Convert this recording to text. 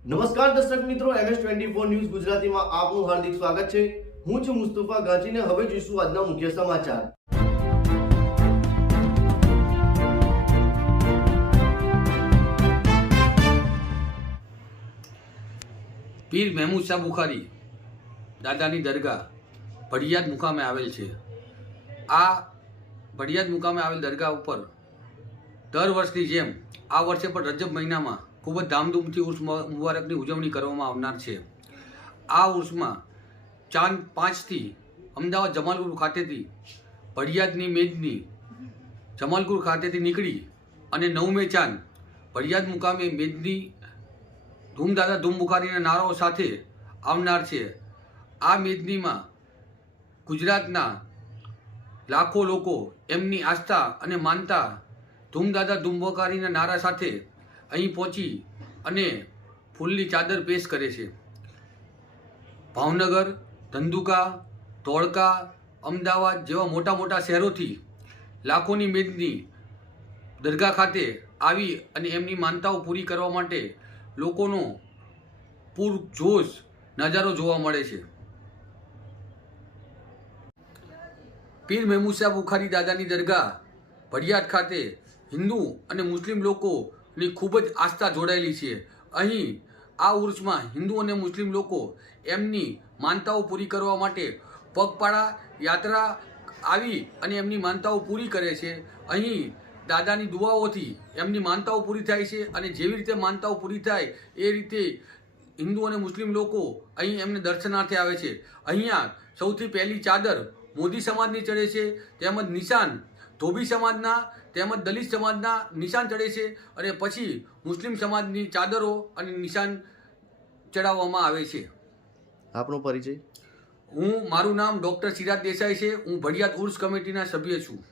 નમસ્કાર દર્શક મિત્રો એમએસ ટ્વેન્ટી ફોર ન્યૂઝ ગુજરાતીમાં આપનું હાર્દિક સ્વાગત છે. હું છું મુસ્તફા ગાંચીને હવે જોઈશું આજના મુખ્ય સમાચાર. પીર મહેમૂદ શાહ બુખારી દાદાની દરગાહ ભડિયાદ મુકામે આવેલ છે. આ ભડિયાદ મુકામે આવેલ દરગાહ ઉપર દર વર્ષની જેમ આ વર્ષે પણ રજબ મહિનામાં ખૂબ જ ધામધૂમથી ઉર્સ મુબારકની ઉજવણી કરવામાં આવનાર છે. આ ઉર્સમાં ચાંદ પાંચથી અમદાવાદ જમાલપુર ખાતેથી ભડિયાદની મેજની જમાલપુર ખાતેથી નીકળી અને નવમે ચાંદ ભડિયાદ મુકામે મેજની ધૂમદાદા ધૂમ બુખારીના નારાઓ સાથે આવનાર છે. આ મેદનીમાં ગુજરાતના લાખો લોકો એમની આસ્થા અને માનતા ધૂમદાદા દાદા નારા સાથે અહીં પહોંચી અને ફૂલની ચાદર પેશ કરે છે. ભાવનગર, ધંધુકા, ધોળકા, અમદાવાદ જેવા મોટા મોટા શહેરોથી લાખોની મેદની દરગાહ ખાતે આવી અને એમની માનતાઓ પૂરી કરવા માટે લોકોનો પૂરજોશ નજારો જોવા મળે છે. પીર મહેમૂદ બુખારી દાદાની દરગાહ ભડિયાદ ખાતે હિન્દુ અને મુસ્લિમ લોકોની ખૂબ જ આસ્થા જોડાયેલી છે. અહીં આ ઉર્સમાં હિન્દુ અને મુસ્લિમ લોકો એમની માનતાઓ પૂરી કરવા માટે પગપાળા યાત્રા આવી અને એમની માનતાઓ પૂરી કરે છે. અહીં દાદાની દુઆઓથી એમની માનતાઓ પૂરી થાય છે અને જેવી રીતે માનતાઓ પૂરી થાય એ રીતે હિન્દુ અને મુસ્લિમ લોકો અહીં એમને દર્શનાર્થે આવે છે. અહીંયા સૌથી પહેલી ચાદર મોદી સમાજની ચડે છે. તેમજ નિશાન ધોબી સમાજના તેમજ દલિત સમાજના નિશાન ચડે છે અને પછી મુસ્લિમ સમાજની ચાદરો અને નિશાન ચડાવવામાં આવે છે. આપનો પરિચય? હું મારું નામ ડૉક્ટર સિરાજ દેસાઈ છે. હું ભડિયાદ ઉર્સ કમિટીના સભ્ય છું.